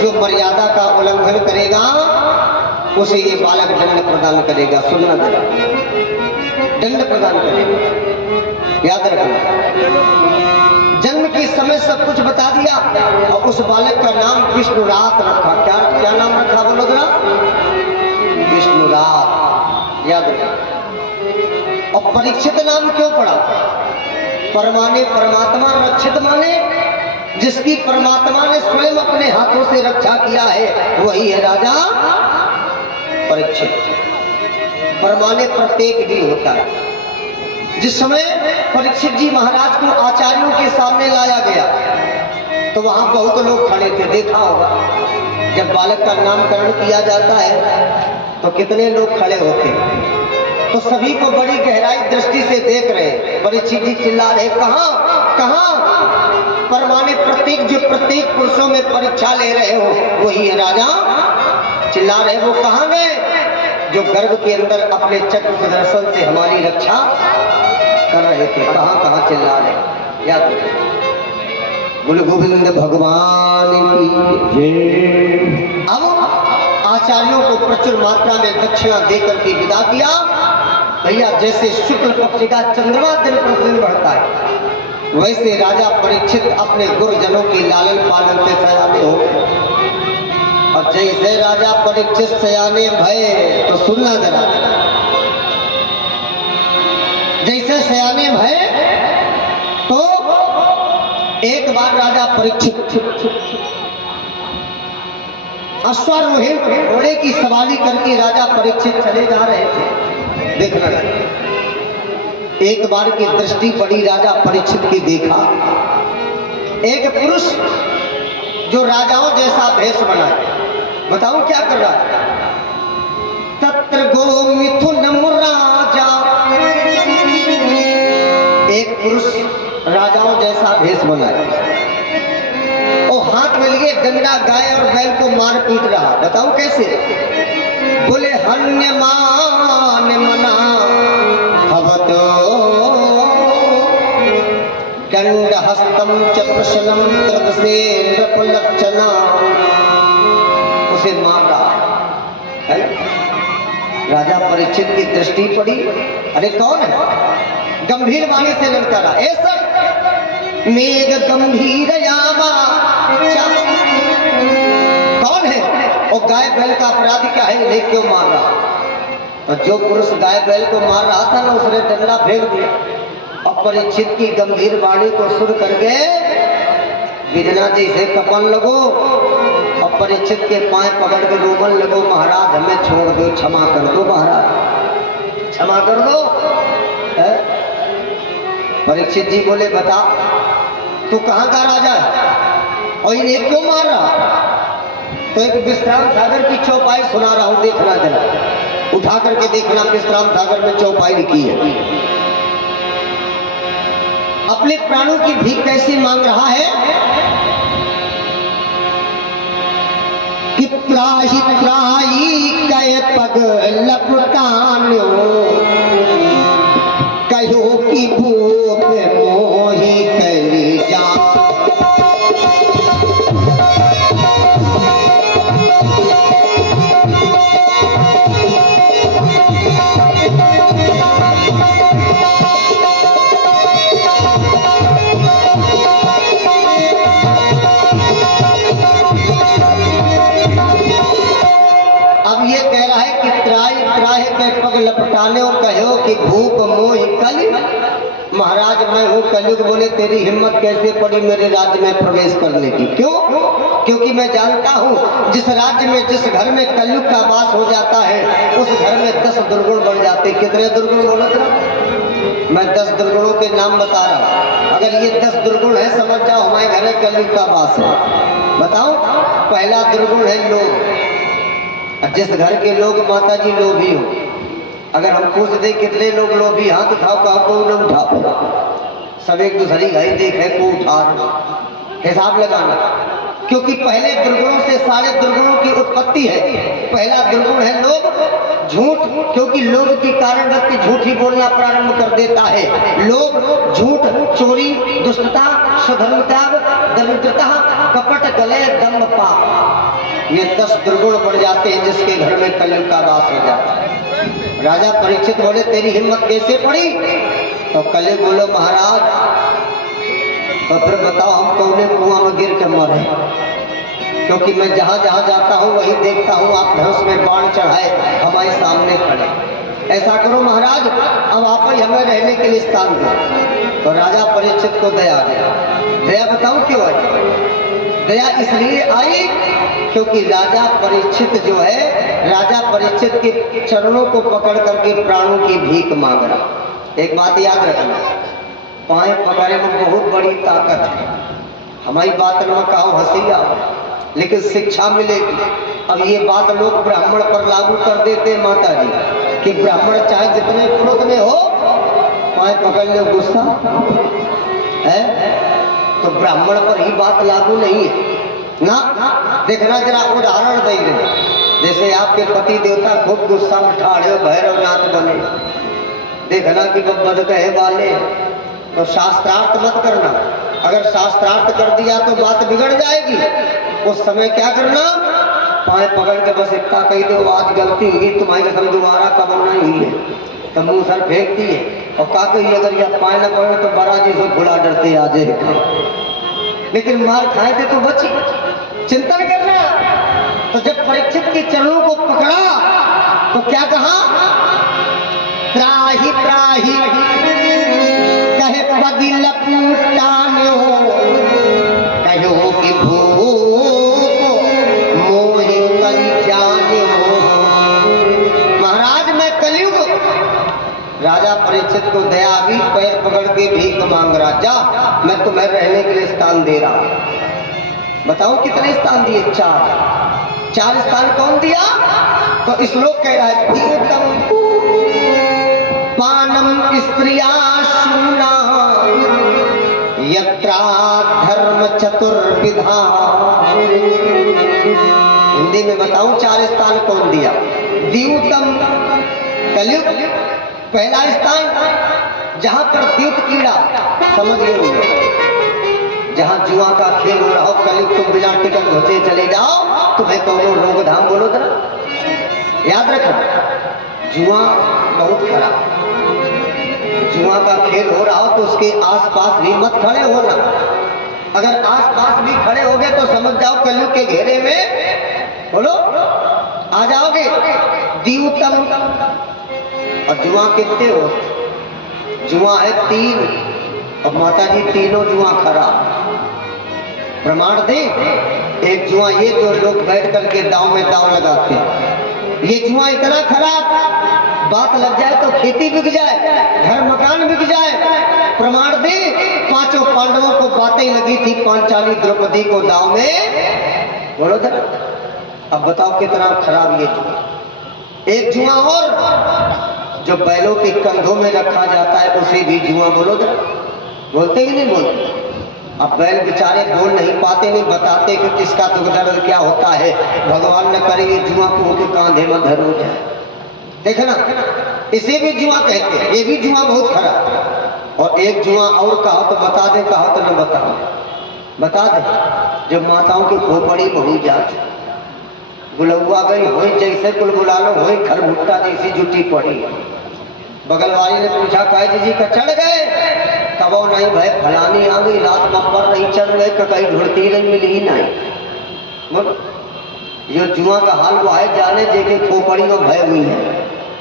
जो मर्यादा का उल्लंघन करेगा उसे ये बालक दंड प्रदान करेगा। सुनना जरा, दंड प्रदान करेगा, याद रखना। जन्म के समय सब कुछ बता दिया और उस बालक का नाम विष्णुरात रखा। क्या नाम रखा बोलो जरा? विष्णुरात, याद रखना। और परीक्षित नाम क्यों पड़ा? परमाने परमात्मा, रक्षित माने जिसकी परमात्मा ने स्वयं अपने हाथों से रक्षा किया है वही है राजा परीक्षित। परमाने प्रत्येक दिन होता है। जिस समय परीक्षित जी महाराज को आचार्यों के सामने लाया गया तो वहां बहुत लोग खड़े थे। देखा होगा जब बालक का नामकरण किया जाता है तो कितने लोग खड़े होते हैं। तो सभी को बड़ी गहराई दृष्टि से देख रहे। परीक्षित जी चिल्ला रहे, कहां कहां? परमाने प्रत्येक, जो प्रत्येक पुरुषों में परीक्षा ले रहे हो वही है राजा। चिल्ला रहे, वो कहां गए जो गर्भ के अंदर अपने चक्र सुदर्शन से हमारी रक्षा कर रहे थे? कहां कहां चिल्ला रहे, याद बोले गोविंद भगवान की जय। अब आचार्यों को प्रचुर मात्रा में दक्षिणा देकर के विदा किया। भैया जैसे शुक्ल पक्ष का चंद्रमा दिन प्रतिदिन बढ़ता है वैसे राजा परीक्षित अपने गुरुजनों के लालन पालन से सयाने हो गए। और जैसे राजा परीक्षित सयाने भये तो सुनना जरा, जैसे सयाने भये तो एक बार राजा परीक्षित अश्वारोही घोड़े की सवारी करके राजा परीक्षित चले जा रहे थे। देखना, एक बार की दृष्टि पड़ी राजा परीक्षित की। देखा एक पुरुष जो राजाओं जैसा भेष बना है। बताऊं क्या कर रहा है? तत्र गो मिथुन राजा। एक पुरुष राजाओं जैसा भेष बना है और हाथ में लिए डंडा गाय और बैल को मार पीट रहा। बताऊं कैसे? बोले हन्यमान मना भवतो दंड हस्तम च प्रशलम तदसे नृपलक्षणा। उसे मार रहा है। राजा परीक्षित की दृष्टि पड़ी, अरे कौन है? गंभीर वाणी से लड़का रहा, ऐसा मेघ गंभीर यावा। कौन है? और गाय बैल का अपराधी क्या है, इन्हें क्यों मार रहा? तो जो पुरुष गाय बैल को मार रहा था ना उसने डंडा फेंक दिया और परीक्षित की गंभीर वाणी को सुन करके विजना जी से कपन लगो और परीक्षित के पांव पकड़ के रोमन लगो, महाराज हमें छोड़ दो, क्षमा कर दो महाराज, क्षमा कर दो। परीक्षित जी बोले बता तू कहाँ का राजा है और इन्हें क्यों मार रहा? तो एक विश्राम सागर की चौपाई सुना रहा हूं, देखना जरा, उठा करके देखना। विश्राम सागर में चौपाई लिखी है। अपने प्राणों की भीख कैसी मांग रहा है कि त्राही त्राही कय पग लपटानो कहो कि भूप मोही कली जा। पग लपटाने कहो कि भूप मोह कल। महाराज मैं हूँ कलयुग। बोले तेरी हिम्मत कैसे पड़ी मेरे राज्य में प्रवेश करने की? क्यों? क्योंकि मैं जानता हूँ जिस राज्य में, जिस घर में कलयुग का वास हो जाता है उस घर में 10 दुर्गुण बढ़ जाते। कितने दुर्गुण बोलो जरा? मैं 10 दुर्गुणों के नाम बता रहा हूँ। अगर ये 10 दुर्गुण है समझ जाओ हमारे घर में कलयुग का वास है। बताओ, पहला दुर्गुण है लोभ। जिस घर के लोग माता जी लोभी हो, अगर हम पूछ दे कितने लोग लोभी, हाथ उठाओ, कहो को न उठाओ, सब एक दूसरी घड़ी देखे को उठा, हिसाब लगाना। क्योंकि पहले दुर्गुणों से सारे दुर्गुणों की उत्पत्ति है। पहला दुर्गुण है लोभ, झूठ। क्योंकि लोभ के कारण व्यक्ति झूठ ही बोलना प्रारंभ कर देता है। लोभ, झूठ, चोरी, दुष्टता, स्वधर्म त्याग, दरिद्रता, कपट, गले, दम्भ, पाप। ये 10 दुर्गुण बढ़ जाते हैं जिसके घर में कलयुग का वास हो जाता है। राजा परीक्षित बोले तेरी हिम्मत कैसे पड़ी? तो कलयुग बोलो महाराज तो फिर बताओ हम कौने कुआं में गिर के मरे, क्योंकि मैं जहां जहां जाता हूं वही देखता हूं आप धनुष में बाण चढ़ाए हमारे सामने खड़े। ऐसा करो महाराज अब आप ही हमें रहने के लिए स्थान दो। तो राजा परीक्षित को दया गया। दया बताऊं क्यों आई? दया इसलिए आई क्योंकि राजा परीक्षित जो है, राजा परीक्षित के चरणों को पकड़ करके प्राणों की भीख मांग रहा। एक बात याद रखना, पाए पकड़े में बहुत बड़ी ताकत है। हमारी बात में कहो हंसी आओ लेकिन शिक्षा मिलेगी। अब ये बात लोग ब्राह्मण पर लागू कर देते माता जी कि ब्राह्मण चाहे जितने क्रोध में हो पाए पकड़ ले गुस्सा है, तो ब्राह्मण पर ही बात लागू नहीं है ना। देखना जरा उदाहरण दे रहे, जैसे आपके पति देवता खूब गुस्सा में ठाड़े भैरवनाथ बने, देखना कि वो बद कहे वाले, तो शास्त्रार्थ मत करना। अगर शास्त्रार्थ कर दिया तो बात बिगड़ जाएगी। उस समय क्या करना, पाए पकड़ के बस इतना कही दो आज गलती हुई तुम्हारी कसम दोबारा कमाना ही है, तो मुंह सर फेंकती है और का कही अगर यह पाए न पड़े तो बड़ा जी से भुला डरते आ जाए, लेकिन मार खाए थे तो बची। चिंतन करना। तो जब परीक्षित के चरणों को पकड़ा तो क्या कहा, त्राही त्राही कहे पगी लपूटान्यो कहो कि भूख मोहि कली जान्यो। महाराज मैं कलयुग, राजा परीक्षित को दया भी पैर पकड़ के भीख मांग रहा, जा मैं तुम्हें रहने के लिए स्थान दे रहा हूं। बताओ कितने स्थान दिए? 4 स्थान कौन दिया? तो श्लोक कह रहा है दीवतम पानम स्त्रिया शूना यत्रा धर्म चतुर्विधा। हिंदी में बताऊं 4 स्थान कौन दिया? द्यूतम कलयुग पहला स्थान, जहां पर द्यूत कीड़ा समझ गए, जहां जुआ का खेल हो रहा हो, कलयुग तुम बिना टिकट घुसे चले जाओ तुम्हें कौनो रोग धाम बोलो जरा। याद रखना जुआ बहुत खराब, जुआ का खेल हो रहा हो तो उसके आसपास भी मत खड़े होना। अगर आसपास भी खड़े हो गए तो समझ जाओ कलयुग के घेरे में बोलो आ जाओगे। द्यूतम, और जुआ कितने हो? जुआ है 3, और माता जी तीनों जुआ खराब। प्रमाण दे, एक जुआ ये जो लोग बैठ करके दांव में दांव लगाते हैं, ये जुआ इतना खराब, बात लग जाए तो खेती बिक जाए, घर मकान बिक जाए। प्रमाण दे, 5 पांडवों को बातें लगी थी पांचाली द्रौपदी को दांव में, बोलो जरा। अब बताओ कितना खराब ये जुआ। एक जुआ और जो बैलों के कंधों में रखा जाता है उसे भी जुआ बोलो जरा। बोलते कि नहीं बोलते? अब बैल बेचारे बोल नहीं पाते, नहीं बताते कि किसका दुख दर्द क्या होता है। भगवान न करे ये जुआ को उनके कांधे में धर हो जाए। देखना इसे भी जुआ कहते हैं, ये भी जुआ बहुत खराब। और एक जुआ और कहो तो बता दे, कहो तो न बताओ, बता दे। जब माताओं की खोपड़ी बहु जात बुलौआ गई हो जैसे कुल बुला लो हो घर भुट्टा जैसी जुटी पड़ी। बगल वाली ने पूछा काहे जी का चढ़ गए? तब वो नहीं भाई फलानी आ गई रात में पर नहीं चढ़ गए, कहीं ढूंढती नहीं मिली नहीं। बोलो ये जुआ का हाल वो है जाने जेके खोपड़ी में भय हुई है।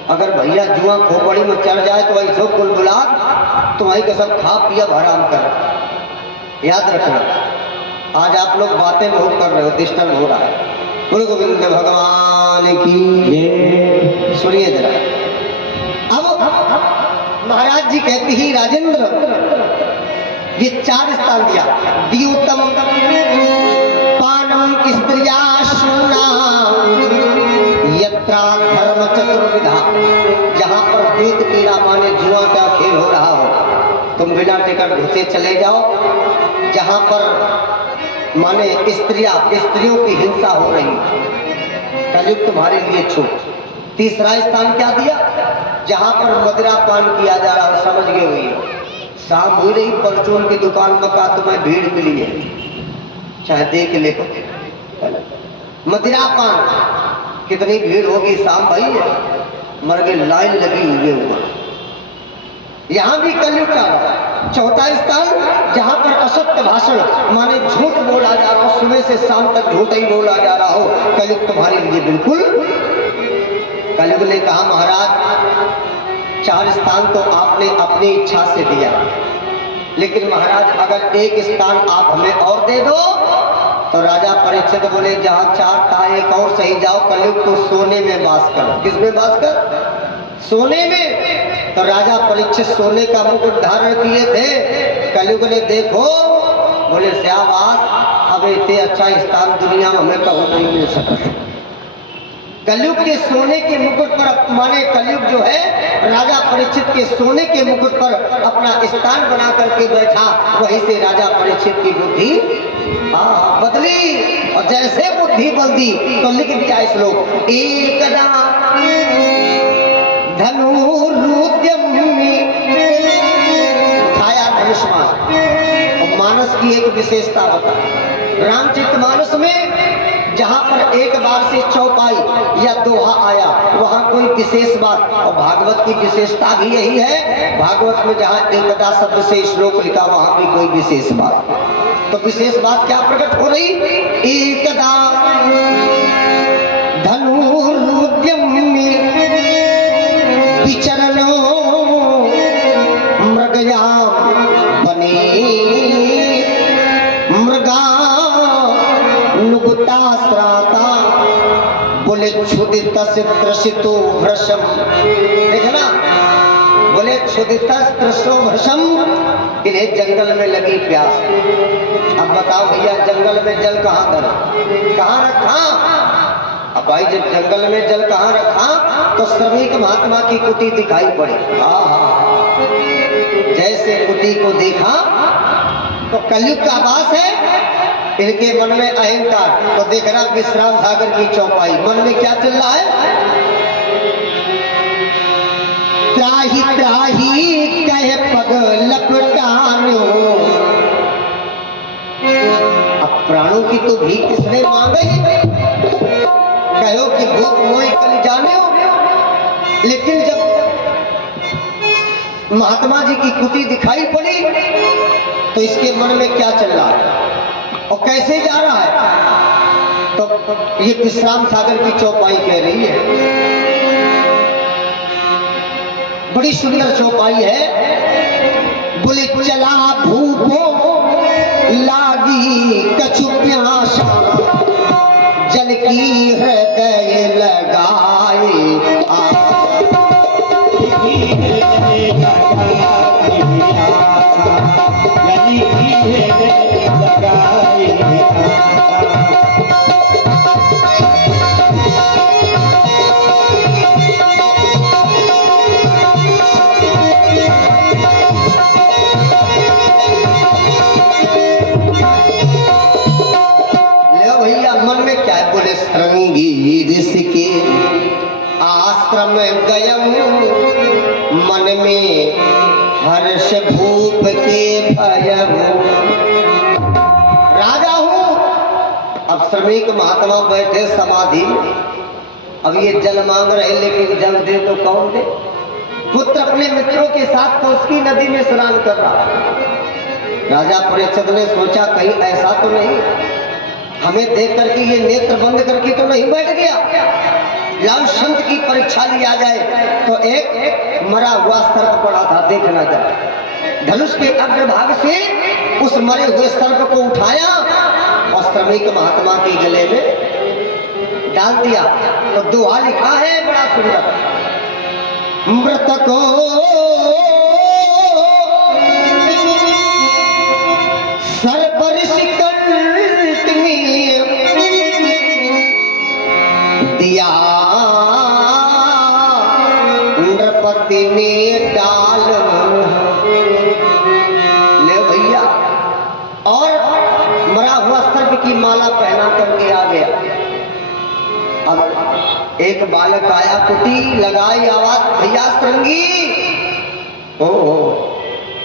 अगर भैया जुआ खोपड़ी में चढ़ जाए तो ऐसा कुल बुला तो वही का सब खा पिया भराम कर। याद रखना आज आप लोग बातें बहुत कर रहे हो, डिस्टर्ब हो रहा है। बोलो गोविंद भगवान की। सुनिए जरा, अब महाराज जी कहते ही राजेंद्र ये 4 स्थान दिया, द्यूतम पानम स्त्रिया शूना यत्रा धर्म चतुर्विधा। जहां पर द्यूत कीड़ा माने जुआ का खेल हो रहा हो तुम बिना टिकट घुसे चले जाओ। जहां पर माने स्त्रियों की हिंसा हो रही, कलयुग तुम्हारे लिए छूट। तीसरा स्थान क्या दिया? जहां पर मदिरा पान किया जा रहा, समझ गए हुई शाम हुई रही परचून की दुकान में का तुम्हें भीड़ मिली है, चाहे देख ले मदिरा पान, कितनी भीड़ होगी शाम भाई, मर गए, लाइन लगी हुई ऊपर। यहाँ भी कलयुग का चौथा स्थान जहाँ पर असत्य भाषण माने झूठ बोला जा रहा हो, सुबह से शाम तक झूठ ही बोला जा रहा हो, कलयुग तुम्हारे लिए बिल्कुल। कलयुग ने कहा महाराज 4 स्थान तो आपने अपनी इच्छा से दिया, लेकिन महाराज अगर एक स्थान आप हमें और दे दो। तो राजा परीक्षित बोले जहाँ 4 था एक और सही, जाओ कलयुग तो सोने में वास करो। किसमें वास कर? सोने में। तो राजा परीक्षित सोने का मुकुट धारण किए थे। कलयुग ने देखो, बोले श्यावास, अब इतने अच्छा स्थान दुनिया में हमें कभी नहीं मिल सकता। कलयुग के सोने के मुकुट पर माने कलयुग जो है राजा परीक्षित के सोने के मुकुट पर अपना स्थान बना करके बैठा। वहीं से राजा परीक्षित की बुद्धि बदली, और जैसे बुद्धि बदली तो लिख दिया श्लोक, एकदा धनुरुद्यमी, उठाया धनुष्मान। और मानस की एक विशेषता बता, रामचरितमानस में जहां पर एक बार से चौपाई या दोहा आया वहां कोई विशेष बात, और भागवत की विशेषता भी यही है, भागवत में जहां एकदा शब्द से श्लोक लिखा वहां भी कोई विशेष बात। तो विशेष बात क्या प्रकट हो रही? एकदा धनुरुद्यमी विचरणो मृगयाम बने, मृगा नुगता श्राता, बोले क्षुदित त्रसितो भ्रशम। देखना, बोले क्षुदित त्रसो भ्रशम, इन्हें जंगल में लगी प्यास। अब बताओ भैया, जंगल में जल कहाँ धरा, कहाँ रखा? अब भाई जब जंगल में जल कहाँ रखा तो श्रमिक महात्मा की कुटी दिखाई पड़ी। जैसे कुटी को देखा तो कलयुग का आभास है, इनके मन में अहंकार। तो देख रहा विश्राम सागर की चौपाई, मन में क्या चल रहा है? त्राही त्राही कहे पग लपटानो। अब प्राणों की तो भीख किसने मांगी? कहो कि भूख मोई कल जाने हो। लेकिन जब महात्मा जी की कुटी दिखाई पड़ी तो इसके मन में क्या चल रहा है और कैसे जा रहा है? तो ये विश्राम सागर की चौपाई कह रही है, बड़ी सुंदर चौपाई है। बोले चला भूपो लागी कछु प्यासा, जल की हृदय लगाए श्रृंगी ऋषि के आश्रम गयम, मन में हर्ष भूप के भयम। राजा हूं, अब श्रमिक महात्मा बैठे समाधि। अब ये जल मांग रहे, लेकिन जल दे तो कौन दे? पुत्र अपने मित्रों के साथ कोसकी नदी में स्नान कर रहा। राजा परीक्षित ने सोचा कहीं ऐसा तो नहीं हमें देख करके ये नेत्र बंद करके तो नहीं बैठ गया, लाल संत की परीक्षा लिया जाए। तो एक मरा हुआ सर्प पड़ा था, देखना जाए। धनुष के अग्रभाग से उस मरे हुए सर्प को उठाया और श्रमिक महात्मा के गले में डाल दिया। तो दोहा लिखा है बड़ा सुंदर, मृतको दिया नृपति ने डाल। ले भैया, और मरा हुआ सर्प की माला पहना करके आ गया। अब एक बालक आया, कुटी लगाई आवाज, भैया श्रृंगी। ओ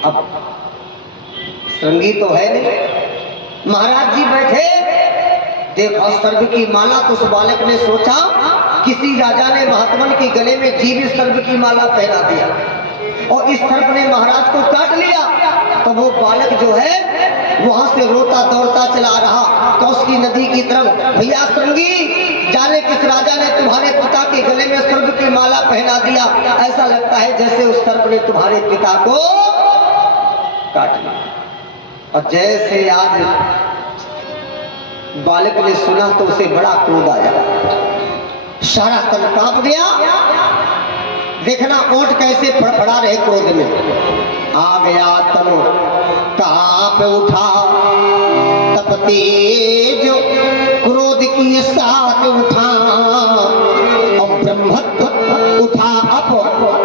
अब श्रृंगी तो है नहीं। महाराज जी बैठे, देखा सर्प की माला तो उस बालक ने सोचा किसी राजा ने महात्मन के गले में जीवित सर्प की माला पहना दिया और इस सर्प ने महाराज को काट लिया। तो वो बालक जो है वहां से रोता दौड़ता चला रहा कौशकी नदी की तरफ, भैया श्रृंगी जाने किस राजा ने तुम्हारे पिता के गले में सर्प की माला पहना दिया, ऐसा लगता है जैसे उस सर्प ने तुम्हारे पिता को काट लिया। और जैसे आज बालक ने सुना तो उसे बड़ा क्रोध आया, सारा तन कांप गया। देखना ओंठ कैसे फड़फड़ा रहे क्रोध में। आ गया तन कांप उठा तप तेज क्रोध की साथ उठा और ब्रह्मत्व उठा अप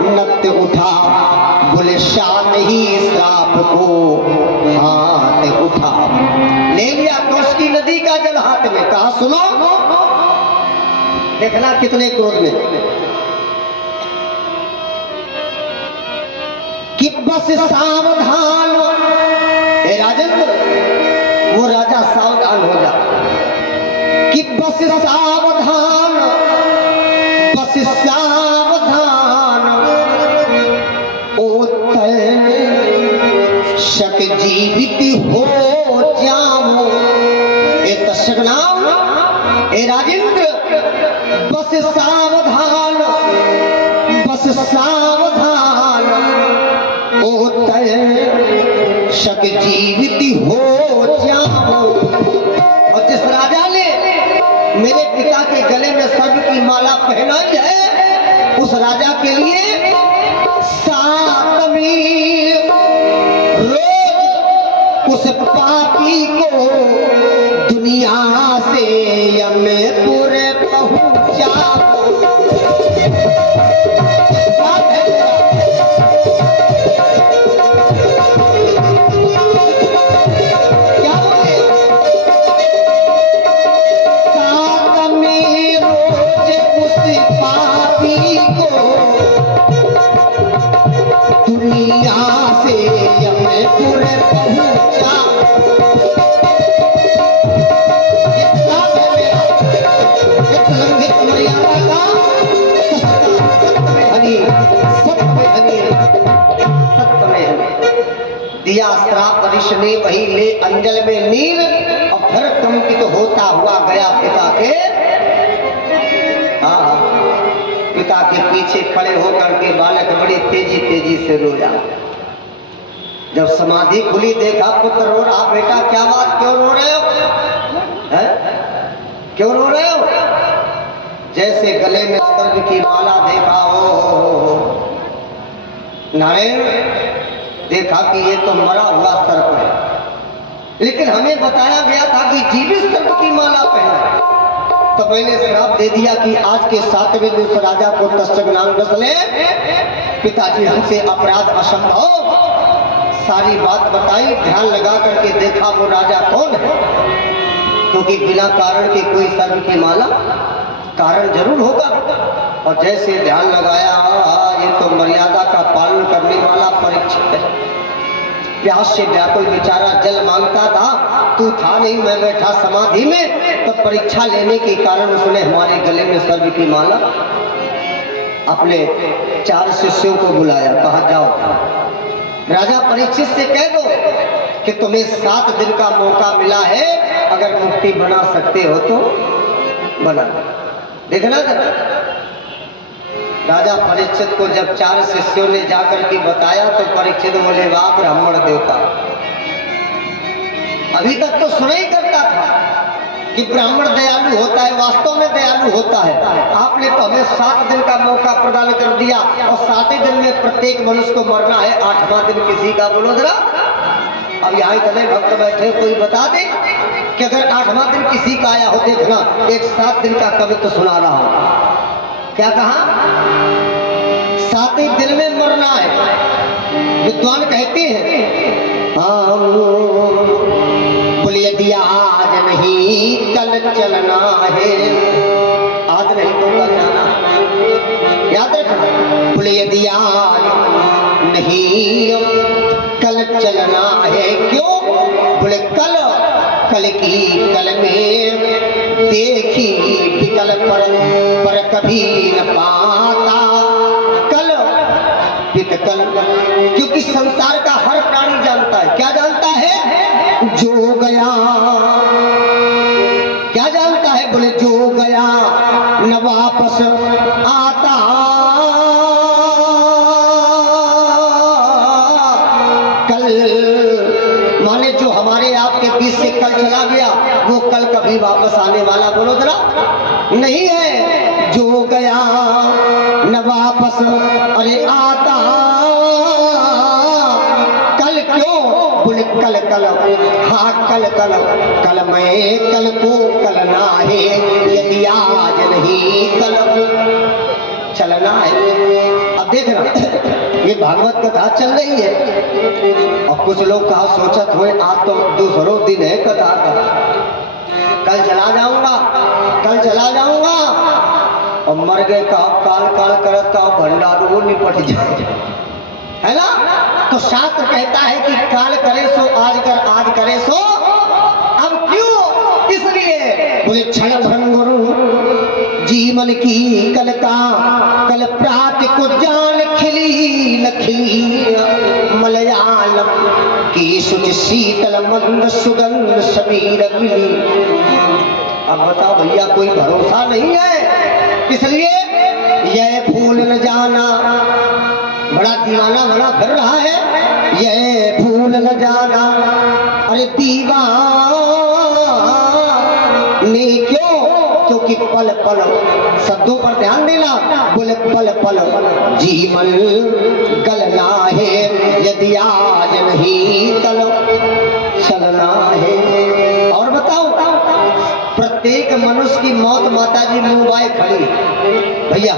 नत्य उठा बोले शान ही श्राप को हाथ उठा। ले लिया कौशकी नदी का जल हाथ में, कहा सुनो। देखना कितने क्रोध में कि बस सावधान हे राजेंद्र, वो राजा सावधान हो जा कि बस सावधान बस सावधान ओ शक जीवित हो जाओ। ए तशक नाम ए राजेंद्र, बस सावधान बस सावधान ओ शक जीवित हो जाओ। और जिस राजा ने मेरे पिता के गले में सर्प की माला पहनाई है उस राजा के लिए 7 मील रोज उस पापी को दुनिया से यमपुर पहुंचाओ। दिया श्राप ऋषि ने वही ले अंजल में नीर और फिर कंपित होता हुआ गया पिता के पीछे खड़े होकर के बालक बड़ी तेजी तेजी से रोया। जब समाधि खुली देखा पुत्र रो रहा, बेटा क्या बात, क्यों रो रहे हो है? क्यों रो रहे हो? जैसे गले में सर्प की माला देखा हो नारायण, देखा कि ये तो मरा हुआ सर्प है, लेकिन हमें बताया गया था कि जीवित सर्प की माला पहना। तो मैंने श्राप दे दिया कि आज के 7वें दिन उस राजा को तशक नाम रस ले। पिताजी हमसे अपराध असंभव, सारी बात बताई, ध्यान लगा करके देखा वो राजा कौन है, क्योंकि बिना कारण के कोई सर्प की माला कारण जरूर होगा। और जैसे ध्यान लगाया, ये तो मर्यादा का पालन करने वाला परीक्षित है। प्यास से व्याकुल बेचारा जल मांगता था, तू था नहीं, मैं बैठा समाधि में, तो परीक्षा लेने के कारण उसने हमारे गले में सर्प की माला। अपने 4 शिष्यों को बुलाया, कहा जाओ राजा परीक्षित से कह दो कि तुम्हें 7 दिन का मौका मिला है, अगर मुक्ति बना सकते हो तो बना। देखना जरा, राजा परीक्षित को जब 4 शिष्यों ने जाकर के बताया तो परीक्षित बोले, वाह ब्राह्मण देवता, अभी तक तो सुना ही करता था कि ब्राह्मण दयालु होता है, वास्तव में दयालु होता है। आपने तो हमें 7 दिन का मौका प्रदान कर दिया और 7वें दिन में प्रत्येक मनुष्य को मरना है, 8वां दिन किसी का बोलो जरा। अब यहाँ इतने भक्त बैठे, कोई बता दे कि अगर 8वां दिन किसी का आया हो, देखना एक 7 दिन का कवित्व सुना रहा हूं। क्या कहा? 7वें दिन में मरना है। विद्वान कहते हैं बोले यदि आज नहीं कल चलना है, आज नहीं तो कल जाना, याद रखना। बोले यदि आज नहीं कल चलना है, क्यों? बोले कल की कल में देखी विकल पर कभी न पाता कल विकल। क्योंकि संसार का हर प्राणी जानता है, क्या जानता है, जो गया। क्या जानता है, बोले जो गया न वापस आता। कल माने जो हमारे आपके बीच से कल चला गया वो कल कभी वापस आने वाला बोलो जरा नहीं है। जो गया न वापस अरे आता कल क्यों, बोले कल कल हाँ कल कल कल मैं कल को कल ना है, यदि आज नहीं कल चलना है। अब देखना ये भागवत कथा चल रही है और कुछ लोग कहा सोचत हुए आज तो दूसरों दिन है कथा का, कल चला जाऊंगा कल चला जाऊंगा और मर गए कहा काल काल करत का भंडारू निपट जाए, है ना। तो शास्त्र कहता है कि काल करे सो आज कर, आज करे सो अब क्यों, इसलिए बोले क्षण भंगुरु जीवन की कल का कल प्रात को जान खिली न खिली। मलयालम की शुच शीतल मंद सुगंध समीर मिली। अब बताओ भैया कोई भरोसा नहीं है, इसलिए यह भूल न जाना, बड़ा दीवाना बना फिर रहा है, यह भूल न जाना अरे दीवाने क्यों, क्योंकि पल पल शब्दों पर ध्यान देना, बोले पल पल जीवन गलना है, यदि आज नहीं कल चलना है। और बताओ प्रत्येक मनुष्य की मौत माता जी मुंह बाए खड़ी, भैया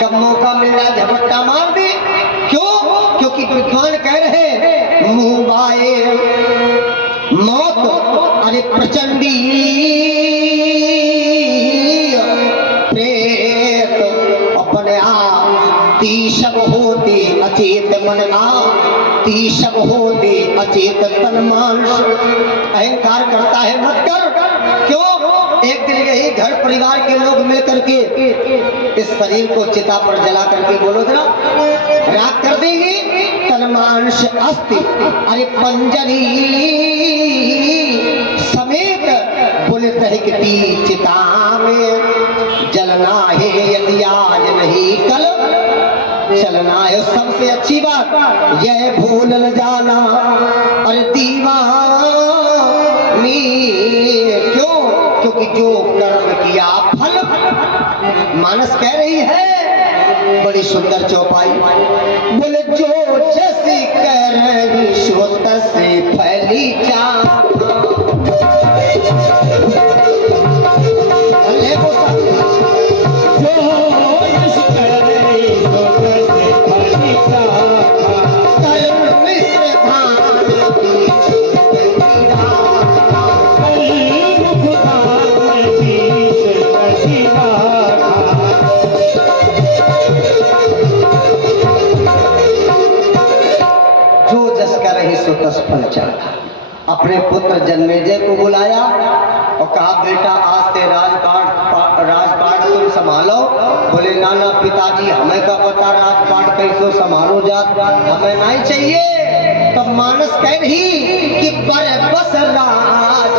कब मौका मिल रहा झपट्टा मार दे। क्यों, क्योंकि विद्वान कह रहे मुंह बाए मौत अरे प्रचंडी प्रेत अपने आप तीशब होते अचेत मन आ, तीशब होते अचेत तन मांस। अहंकार करता है मत कर, क्यों, एक दिन यही घर परिवार के लोग मिलकर के इस शरीर को चिता पर जला करके बोलो जरा राख कर देंगे। तन मांस अस्थि अरे पंजरी समेत बोले दहकती चिता में जलना है, यदि आज नहीं कल चलना है। सबसे अच्छी बात यह भूल न जाना अरे दीवानी, क्यों, क्योंकि जो कर्म किया फल। मानस कह रही है बड़ी सुंदर चौपाई, बोले जो जैसी कर सो तैसी फली जा। अपने पुत्र जन्मेजय को बुलाया और कहा बेटा आज से राजपाट तुम संभालो। बोले नाना पिताजी हमें का पता राजपाट कैसो संभालो जात, हमें नहीं चाहिए। तो मानस कह रही कि पर बस राज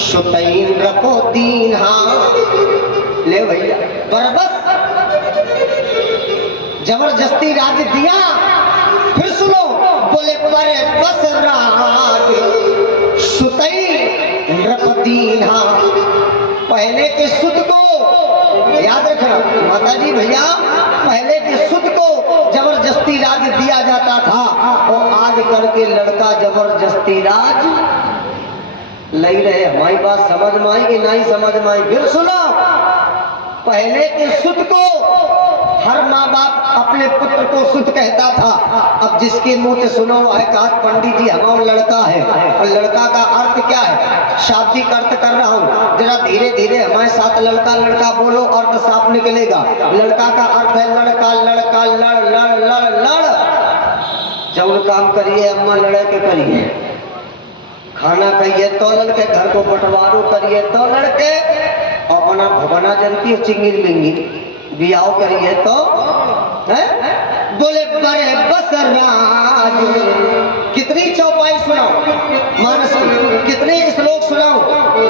सुतैन रखो दीन। हाँ ले भैया बरबस जबरदस्ती राज दिया। फिर सुनो, बोले पर बस राज सुतई नृपदीना। पहले के सुत को याद रखना माता जी भैया, पहले के सुत को जबरदस्ती राज दिया जाता था और आज करके लड़का जबरदस्ती राज लई रहे। हमारी बात समझ में आई कि नहीं समझ में आई? फिर सुनो, पहले के सुत को हर माँ बाप अपने पुत्र को सुत कहता था। अब जिसके मुंह से सुनो है कहा पंडित जी हमारा लड़का है, और लड़का का अर्थ क्या है? शाब्दिक अर्थ कर रहा हूँ, जरा धीरे धीरे हमारे साथ लड़का लड़का बोलो, अर्थ साफ निकलेगा। लड़का का अर्थ है लड़का, लड़का लड़ लड़ लड़ लड़। जब काम करिए अम्मा लड़े के करिए, खाना कहिए तो लड़के, घर को बंटवारो करिए तो लड़के, भवना भवना जनती है चिंगिर मिंगिर बियाह करिए तो है? बोले बड़े बस राज। कितनी चौपाई सुनाओ मानस की, कितने श्लोक सुनाओ,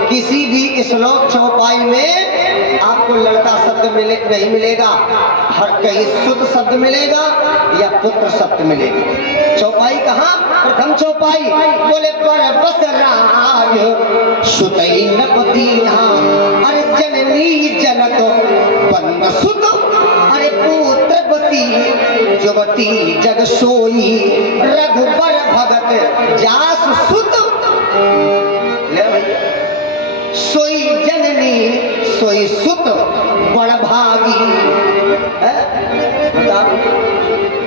किसी भी श्लोक चौपाई में आपको लड़का शब्द नहीं मिलेगा, हर कहीं शुद्ध शब्द मिलेगा या पुत्र शब्द मिलेगा। चौपाई कहाँ? प्रथम चौपाई बोले पर बस राज सुतई नपदीना, अरे जननी जनक बंद सुत, अरे पुत्रवती जुवती जग सोई, रघुबर भगत जास सुत, सोई जननी सोई सुत बड़ भागी।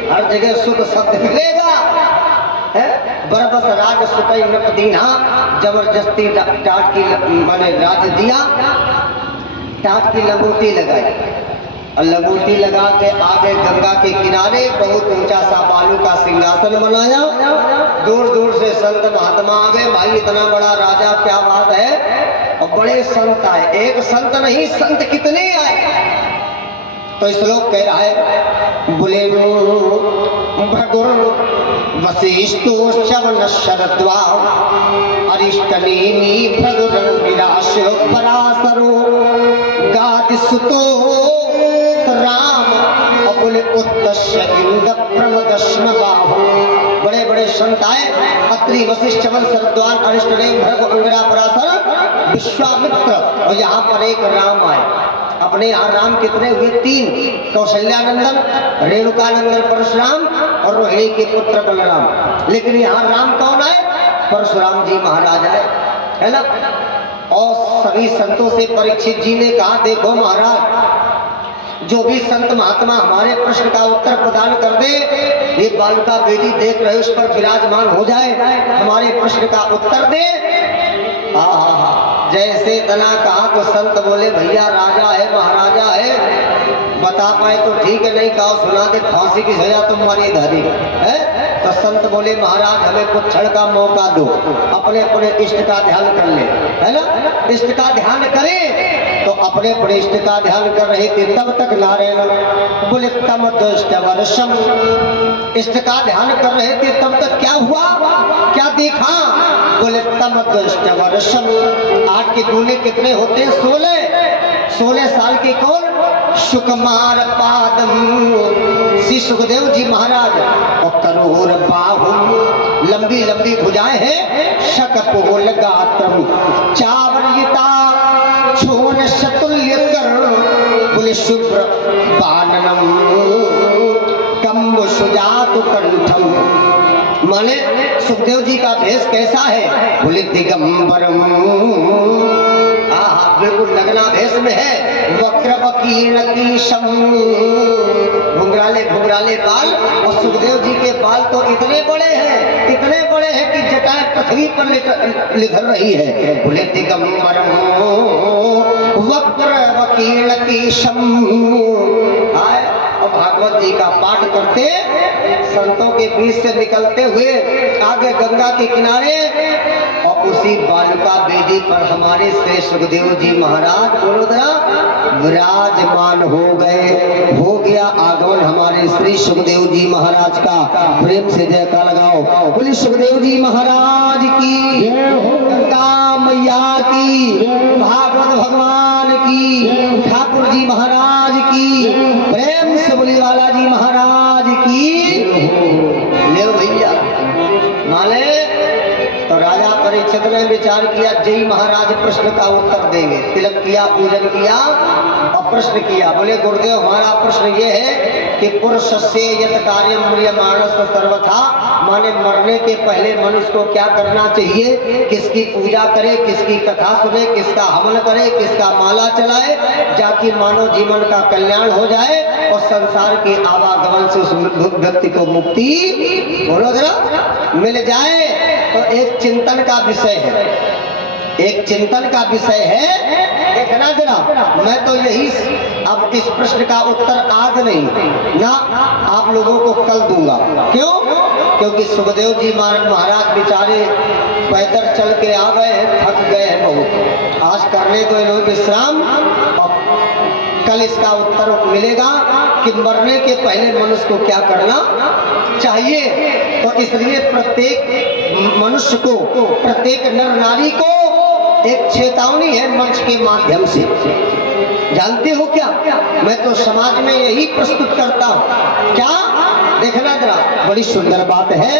हर जगह सुत शब्द मिलेगा। बरबस राज सुतई नपदीना, जबरदस्ती टाट की मैंने राज दिया, टाट की लंगोटी लगाई और लंगोटी लगा के आगे गंगा के किनारे बहुत ऊंचा सा बालू का सिंहासन बनाया। दूर दूर से संत महात्मा आ गए, भाई इतना बड़ा राजा क्या बात है, और बड़े संत आए, एक संत नहीं संत कितने आए। तो श्लोक कह रहा है बोले भगुर वशिष्ठो शवन शरद्वा, अरिष्टनेमि भगुर विराश पराशरो, गादिसुतो राम अपुल उत्तस्य इंद्र प्रमदश्म बाहु। बड़े बड़े संत आए, अत्रि वशिष्ठ चवन शरद्वान अरिष्टनेम भृगु अंगिरा पराशर विश्वामित्र, और यहाँ पर एक राम आए। अपने यहाँ राम कितने हुए? 3, कौशल्यानंदन, रेणुकानंदन परशुराम और रोहिणी के पुत्र बलराम। लेकिन यहाँ राम कौन आए? परशुराम जी महाराज आए, है ना। और सभी संतों से परीक्षित जी ने कहा देखो महाराज, जो भी संत महात्मा हमारे प्रश्न का उत्तर प्रदान कर दे, ये बालका बेटी देख रहे उस पर विराजमान हो जाए, हमारे प्रश्न का उत्तर दे। जैसे तना कहा तो संत बोले भैया राजा है महाराजा है, बता पाए तो ठीक है, नहीं कहा सुना दे फांसी की सजा तुम्हारी धारी है। तो संत बोले महाराज हमें कुछ क्षण का मौका दो, अपने अपने इष्ट का ध्यान कर ले, है ना। इष्ट का ध्यान करें तो अपने अपने इष्ट का ध्यान कर रहे थे, तब तक नारायण बोले तम दुष्ट वर्षम, इष्ट का ध्यान कर रहे थे तब तक क्या हुआ, क्या देखा? बोले तम दुष्ट वर्षम। 8 के दूने कितने होते हैं? 16 साल के कौन? सुकुमार पादम, श्री सुखदेव जी महाराज, और करोड़ बाहु, लंबी लंबी भुजाएं हैं, शकपोल गात्रम चावलिता छोन शतुल्य कर, बोले शुभ्र बाननम कम्ब सुजात कंठम। माने सुखदेव जी का भेष कैसा है? बोले दिगंबरम, बिल्कुल नग्ना भेष में है, वक्र वकीर्ण कीशम, घुंघराले घुंघराले बाल, और सुखदेव जी के बाल तो इतने बड़े हैं, इतने बड़े हैं कि जटाएं पृथ्वी पर लिधर रही है। बोले दिगंबरम वक्र वकीर्ण कीशम। और भागवत जी का पाठ करते संतों के बीच से निकलते हुए आगे गंगा के किनारे, और उसी बालका बेदी पर हमारे श्री सुखदेव जी महाराज बोलोदरा विराजमान हो गए। हो गया आगमन हमारे श्री सुखदेव जी महाराज का। प्रेम से जयकार लगाओ, बोले सुखदेव जी महाराज की, गंगा मैया की, भागवत भगवान की, ठाकुर जी महाराज की, प्रेम से बोले वाला जी महाराज की। ले भैया माने तो राजा परीक्षित ने विचार किया, जय महाराज प्रश्न का उत्तर देंगे। तिलक किया, पूजन किया और प्रश्न किया। बोले गुरुदेव हमारा प्रश्न ये है कि पुरुष से यत कार्य म्रियमाणस सर्वथा, माने मरने के पहले मनुष्य को क्या करना चाहिए, किसकी पूजा करे, किसकी कथा सुने, किसका हवन करे, किसका माला चलाए, जाकि मानव जीवन का कल्याण हो जाए और संसार के आवागमन से उस व्यक्ति को मुक्ति बोलो जरा मिल जाए। तो एक चिंतन का विषय है, एक चिंतन का विषय है। देखना जरा, मैं तो यही अब इस प्रश्न का उत्तर आज नहीं ना, आप लोगों को कल दूंगा। क्यों? क्योंकि सुखदेव जी महाराज बेचारे पैदल चल के आ गए हैं, थक गए हैं बहुत, आज करने को इन्होंने विश्राम, और कल इसका उत्तर मिलेगा कि मरने के पहले मनुष्य को क्या करना चाहिए। तो इसलिए प्रत्येक मनुष्य को, प्रत्येक नर नारी को एक चेतावनी है मंच के माध्यम से। जानते हो क्या, मैं तो समाज में यही प्रस्तुत करता हूँ। क्या, देखना जरा, बड़ी सुंदर बात है।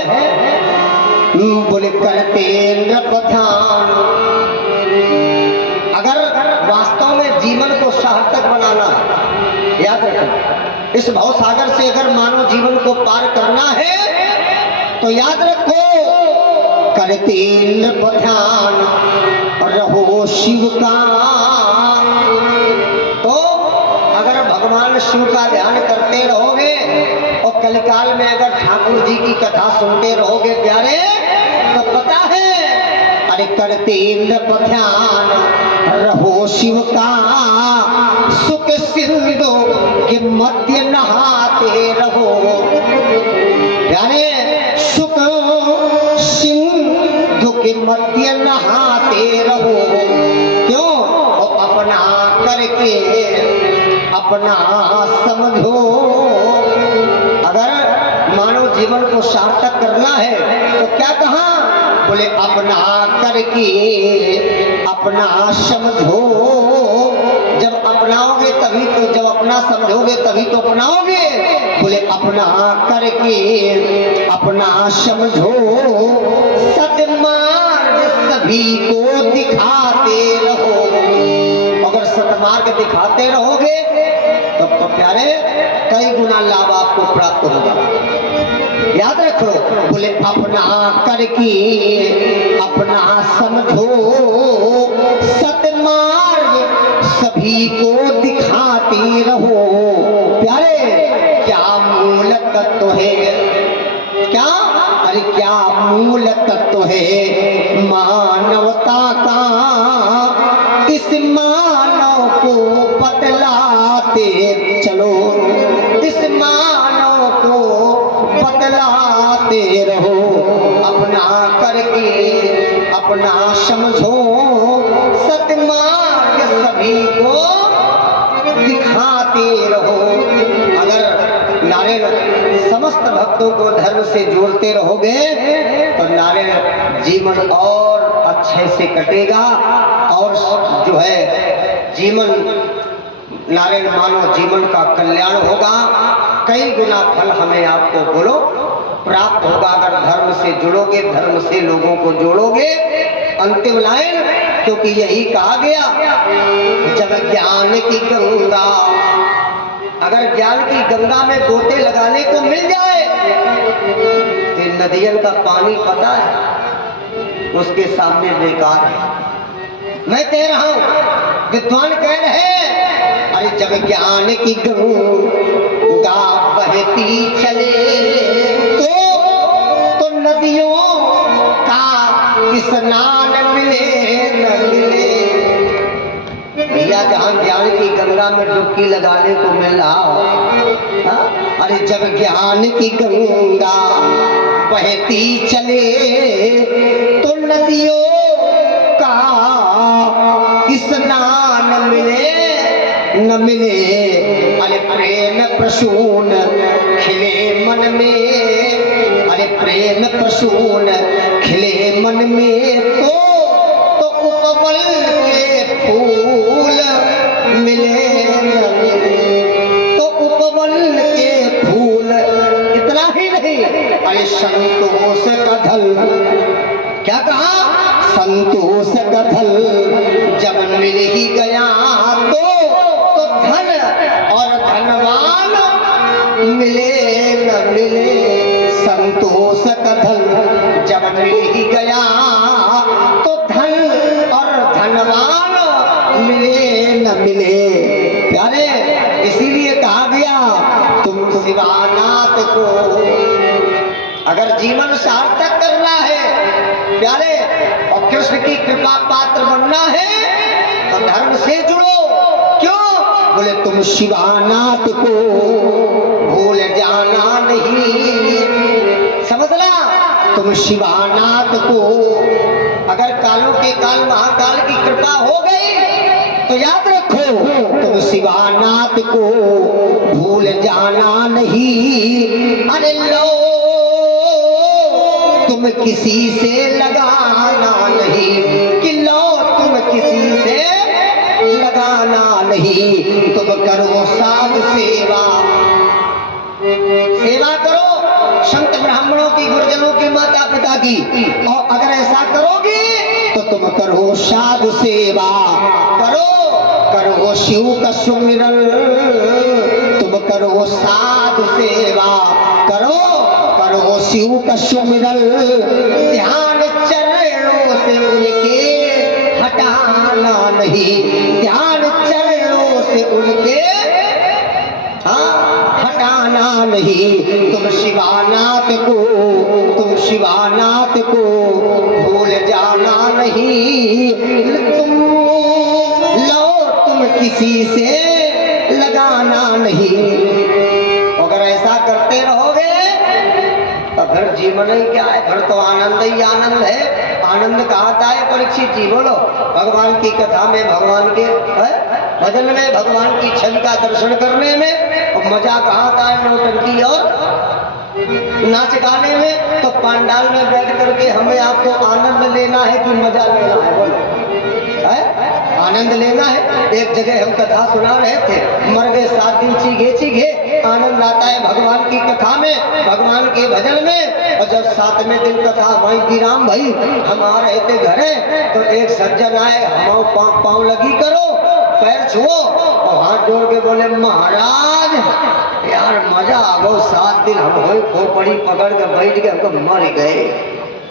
बोले करते नृपध्यान, अगर वास्तव में जीवन को सार्थक बनाना है, याद रखो, इस भव सागर से अगर मानव जीवन को पार करना है तो याद रखो, करते नृपध्यान रहो शिव का। तो अगर भगवान शिव का ध्यान करते रहोगे और कलिकाल में अगर ठाकुर जी की कथा सुनते रहोगे प्यारे, तो पता है, अरे करते नृपध्यान रहो शिव का, सुख सिंधु के मध्य नहाते रहो। यानी सुख सिंधु के मध्य नहाते रहो। क्यों? और अपना करके अपना समझो। अगर मानव जीवन को सार्थक करना है तो क्या कहा? बोले अपना करके अपना समझो। जब अपनाओगे तभी तो, जब अपना समझोगे तभी तो अपनाओगे। बोले अपना करके अपना समझो, सतमार्ग सभी को दिखाते रहो। अगर सतमार्ग दिखाते रहोगे तो प्यारे कई गुना लाभ आपको प्राप्त होगा। याद रखो, बोले अपना करके अपना समझो, सतमार्ग सभी को दिखाते रहो। प्यारे क्या मूल तत्व है, क्या, अरे क्या मूल तत्व है मानवता का, इस मानव को बतलाते चलो, इस मानव को बतलाते रहो। अपना करके अपना समझो, सतमार्ग सभी को दिखाते रहो। अगर नारायण समस्त भक्तों को धर्म से जोड़ते रहोगे तो नारायण जीवन और अच्छे से कटेगा, और जो है जीवन नारायण मानव जीवन का कल्याण होगा। कई गुना फल हमें आपको बोलो प्राप्त होगा अगर धर्म से जुड़ोगे, धर्म से लोगों को जोड़ोगे। अंतिम लाइन, क्योंकि यही कहा गया, जब ज्ञान की गंगा, अगर ज्ञान की गंगा में गोते लगाने को मिल जाए तो नदियन का पानी पता है उसके सामने बेकार है। मैं कह रहा हूं, विद्वान कह रहे हैं, अरे जब ज्ञान की गंगा बहती चले तो नदियों का स्नान मिले न मिले। भैया जहां ज्ञान की गंगा में डुबकी लगाने को मिल रहा हो, अरे जब ज्ञान की गंगा बहती चले तो नदियों का स्नान मिले न मिले। अरे प्रेम प्रसून खिले मन में, अरे प्रेम प्रसून खिले मन में तो उपवन के फूल मिले न मिले, तो उपवन के फूल। इतना ही नहीं, अरे संतोष का धल, क्या कहा? संतोष का धल जब मिल ही गया तो धन और धनवान मिले न मिले। संतोष का धन जब मिल ही गया तो धन और धनवान मिले न मिले। प्यारे इसीलिए कहा गया, तुम शिवानाथ को अगर जीवन सार्थक करना है प्यारे, और कृष्ण की कृपा पात्र बनना है तो धर्म से जुड़ो। क्यों? बोले तुम शिवानाथ को भूल जाना नहीं। समझना, तुम शिवानाथ को अगर कालों के काल महाकाल की कृपा कृपा हो गई तो याद रखो तुम शिवानाथ को भूल जाना नहीं। अरे लो तुम किसी से लगाना नहीं कि लो तुम किसी से लगाना नहीं। तुम करो साधु सेवा, सेवा करो संत ब्राह्मणों की, गुरुजनों की, माता पिता की। और अगर ऐसा करोगे तो तुम करो साधु सेवा, करो करो शिव का सुमिरन, तुम करो साधु सेवा, करो करो शिव का सुमिरन। ध्यान चरणों से उनके हटाना नहीं, ध्यान चरणों से उनके हटाना नहीं। तुम शिवानाथ को भूल जाना नहीं। तुम लो तुम किसी से लगाना नहीं। अगर ऐसा करते रहोगे तो फिर जीवन ही क्या है, फिर तो आनंद ही आनंद है। आनंद कहाँ आता है परीक्षित जी, बोलो। भगवान की कथा में, भगवान के भजन में, भगवान की छवि का दर्शन करने में। और मजा कहाँ आता है नौटंकी और नाच गाने में। तो पंडाल में बैठ करके हमें आपको आनंद लेना है कि मजा लेना है, बोलो है? आनंद लेना है। एक जगह हम कथा सुना रहे थे, मर गए 7 दिन चीघे चीघे। आनंद आता है भगवान की कथा में, भगवान के भजन में। और जब 7वें दिन कथा वहीं विराम भाई हम आ रहे थे घरे, तो एक सज्जन आए, हम पाँव लगी करो, पैर छुओ और हाथ जोड़ के बोले महाराज यार मजा आ गो, 7 दिन हम हो खोपड़ी पकड़ के बैठ के हमको मर गए।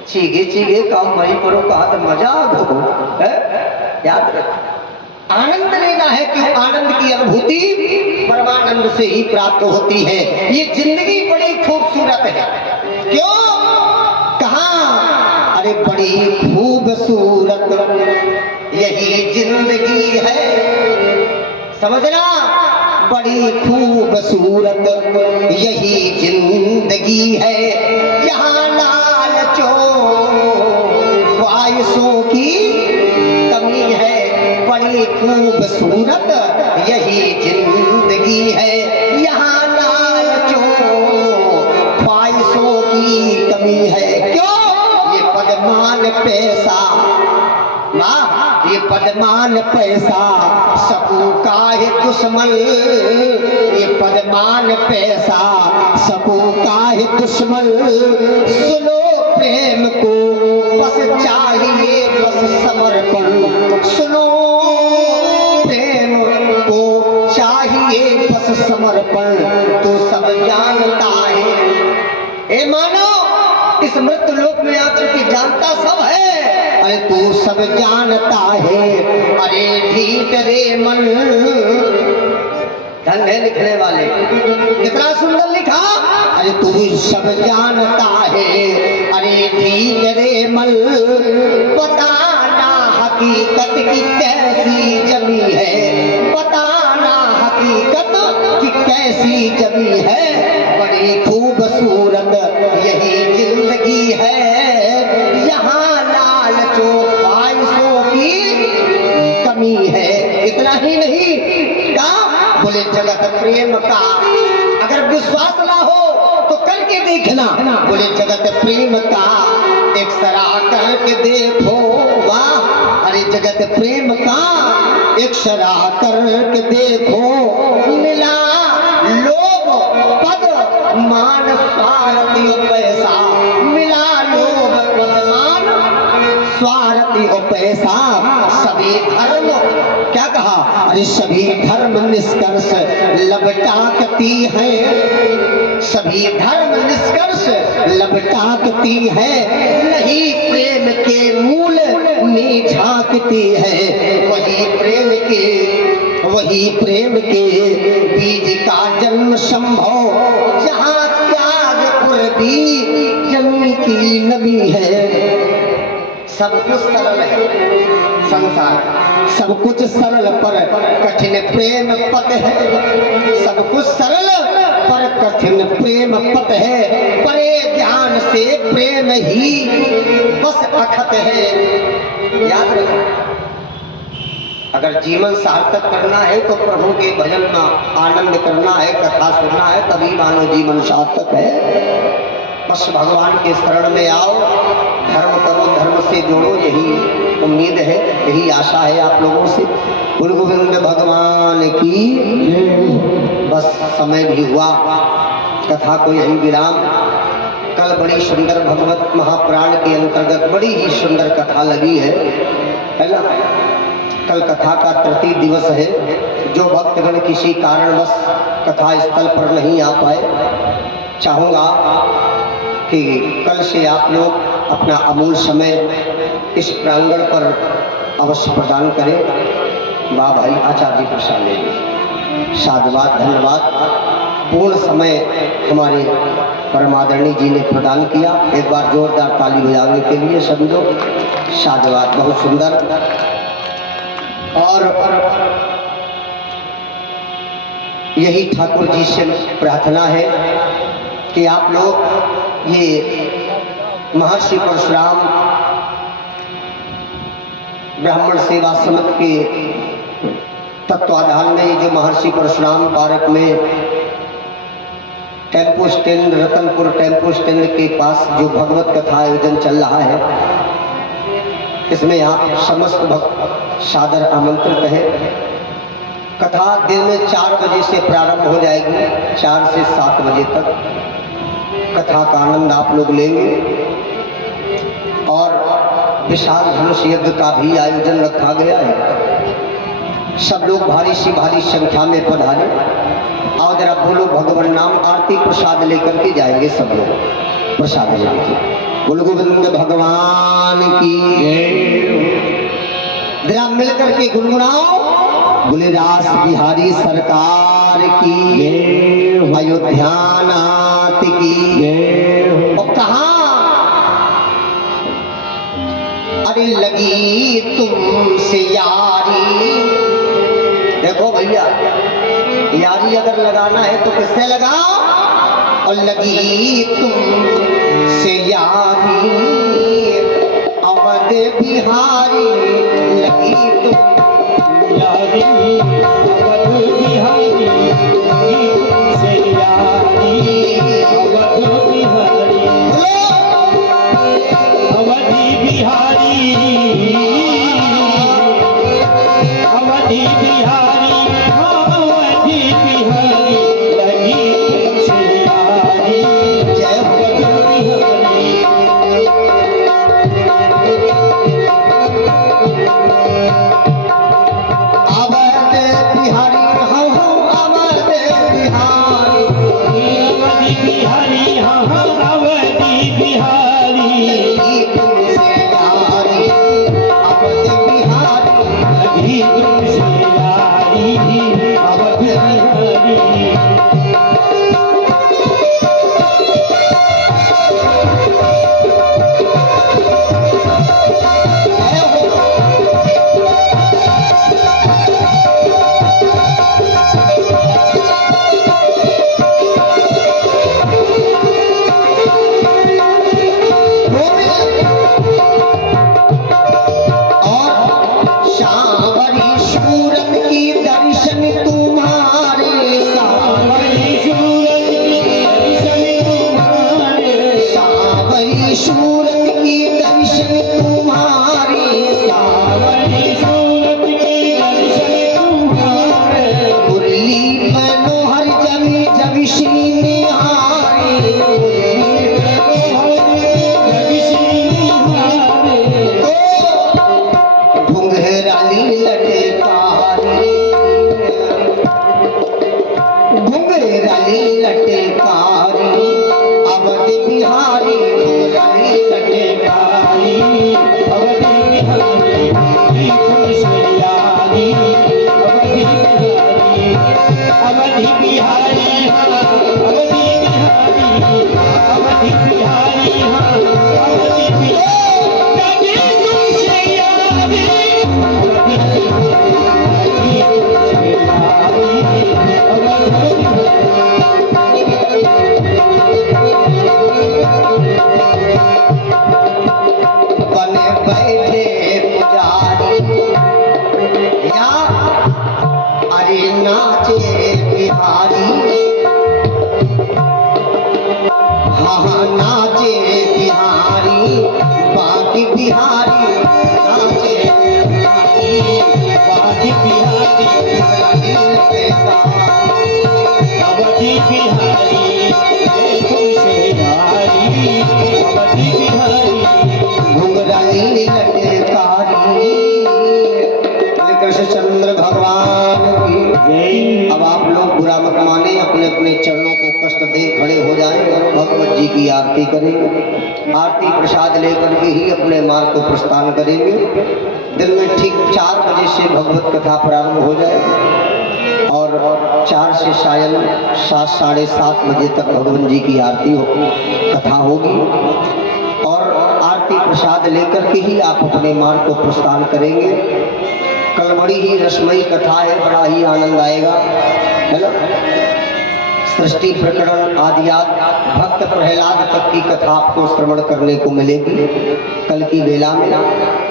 चीघे चीघे काम मरी पड़ो कहा तो मजा आ गो है। याद रखो आनंद लेना है कि आनंद की अनुभूति परमानंद से ही प्राप्त होती है। ये जिंदगी बड़ी खूबसूरत है। क्यों कहा? अरे बड़ी खूबसूरत यही जिंदगी है, समझना। बड़ी खूबसूरत यही जिंदगी है, यहाँ लालचों ख्वाहिशों की कमी है। बड़ी खूबसूरत यही जिंदगी है, यहाँ लालचों ख्वाहिशों की कमी है। क्यों? ये पदमान पैसा, ये पदमान पैसा सबू का है दुश्मन। ये पदमान पैसा सबू का है दुश्मन। सुनो प्रेम को बस चाहिए बस समर्पण। सुनो प्रेम को चाहिए बस समर्पण। तो सब जानता है ए मानो इस मृत्यु लोक में आकर के जानता सब है। अरे तू सब जानता है, अरे ठीक रे मन। धन है लिखने वाले, कितना सुंदर लिखा। अरे तू सब जानता है, अरे ठीक रे मन। बताना हकीकत की कैसी जमी है, बताना हकीकत की कैसी जमी है। बड़ी खूबसूरत यही जिंदगी है, यहाँ लालचों ख्वाहिशों की कमी है। इतना ही नहीं का बोले जगत प्रेम का अगर विश्वास ना हो तो करके देखना। बोले जगत प्रेम का एक सरा करके देखो। वाह! अरे जगत प्रेम का एक सरा करके देखो। मिला लोभ पद मान स्वार्थी पैसा, मिला लोभ पद मान स्वार्थी पैसा। सभी धर्म क्या कहा? अरे सभी धर्म निष्कर्ष लबटाकती है, सभी धर्म निष्कर्ष लबटाकती है। नहीं प्रेम के मूल में झांकती है, वही प्रेम के बीज का जन्म संभव। जहाँ त्याग पूर्वी जमी की नमी है। सब कुछ सरल है संसार, सब कुछ सरल पर कठिन प्रेम पथ है। सब कुछ सरल पर कठिन प्रेम पथ है। परे ज्ञान से प्रेम ही बस अखत है। याद रखो अगर जीवन सार्थक करना है तो प्रभु के भजन में आनंद करना है, कथा सुनना है, तभी मानो जीवन सार्थक है। बस भगवान के शरण में आओ, धर्म करो, धर्म से जोड़ो, यही उम्मीद है, यही आशा है आप लोगों से। गुरु गोविंद भगवान की। बस समय भी हुआ, कथा को यही विराम। कल बड़ी सुंदर भगवत महापुराण के अंतर्गत बड़ी ही सुंदर कथा लगी है ना। कल कथा का तृतीय दिवस है। जो भक्तगण किसी कारणवश कथा स्थल पर नहीं आ पाए, चाहूँगा कि कल से आप लोग अपना अमूल्य समय इस प्रांगण पर अवश्य प्रदान करें। वाह भाई, आचार्य जी प्रसाद ले लीजिए। साधुवाद, धन्यवाद। पूर्ण समय हमारे परमादरणीय जी ने प्रदान किया। एक बार जोरदार ताली बजाने के लिए सभी लोग। साधुवाद, बहुत सुंदर। और यही ठाकुर जी से प्रार्थना है कि आप लोग ये महर्षि परशुराम ब्राह्मण सेवा समिति के तत्वाधान में जो महर्षि परशुराम पार्क में tempo stand, Ratanpur tempo stand के पास जो भगवत कथा आयोजन चल रहा है, इसमें आप समस्त भक्त सादर आमंत्रित है। कथा दिन में 4 बजे से प्रारंभ हो जाएगी, 4 से 7 बजे तक कथा का आनंद आप लोग लेंगे। और विशाल धनुष यज्ञ का भी आयोजन रखा गया है। सब लोग भारी सी भारी संख्या में पधारे। और जरा बोलो भगवान नाम। आरती प्रसाद लेकर के जाएंगे सब लोग, प्रसाद लेकर। बोलो गोविंद भगवान की जय। जरा मिलकर के गुनगुनाओ। बोले रास बिहारी सरकार की जय, अयोध्या नाथ की जय। और कहा अरे लगी तुमसे यारी। देखो भैया, यारी अगर लगाना है तो किससे लगाओ। और लगी तुमसे यारी अवध बिहारी, लगी तुम यारी अवध बिहारी, लगी तुमसे यारी अवध बिहारी, अवधि बिहारी, अवधि बिहारी, अवधि बिहारी, लगी तुमसे यारी, जय अवध बिहारी। अवध बिहारी हो, अवध बिहारी, अवधि बिहारी हो, अवधि बिहारी, लगी तुमसे यारी अवध बिहारी, लगी तुमसे यारी। भगवान की जय। अब आप लोग बुरा मत माने, अपने अपने चरणों को कष्ट दे खड़े हो जाएं और भगवत जी की आरती करेंगे। आरती प्रसाद लेकर के ही अपने मार्ग को प्रस्थान करेंगे। दिन में ठीक 4 बजे से भगवत कथा प्रारंभ हो जाएगी और 4 से सायं 7 साढ़े 7 बजे तक भगवान जी की आरती कथा होगी और आरती प्रसाद लेकर के ही आप अपने मार्ग को प्रस्थान करेंगे। कल बड़ी ही रसमयी कथा है, बड़ा ही आनंद आएगा, है ना। सृष्टि प्रकरण आदियात भक्त प्रहलाद तक की कथा आपको श्रवण करने को मिलेगी कल की बेला में।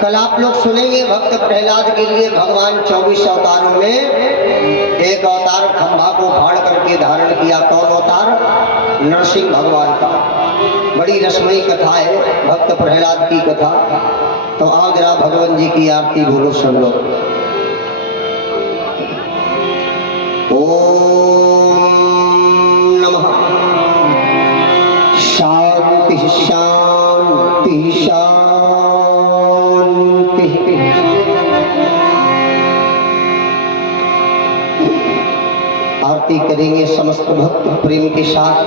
कल आप लोग सुनेंगे भक्त प्रहलाद के लिए भगवान 24 अवतारों में एक अवतार खंभा को फाड़ करके धारण किया। कौन अवतार? नरसिंह भगवान का। बड़ी रसमयी कथा है भक्त प्रहलाद की कथा। तो आओ जरा भगवान जी की आरती बोलो सब लोग। ओम नमः शांति शांति शांति। आरती करेंगे समस्त भक्त प्रेम के साथ।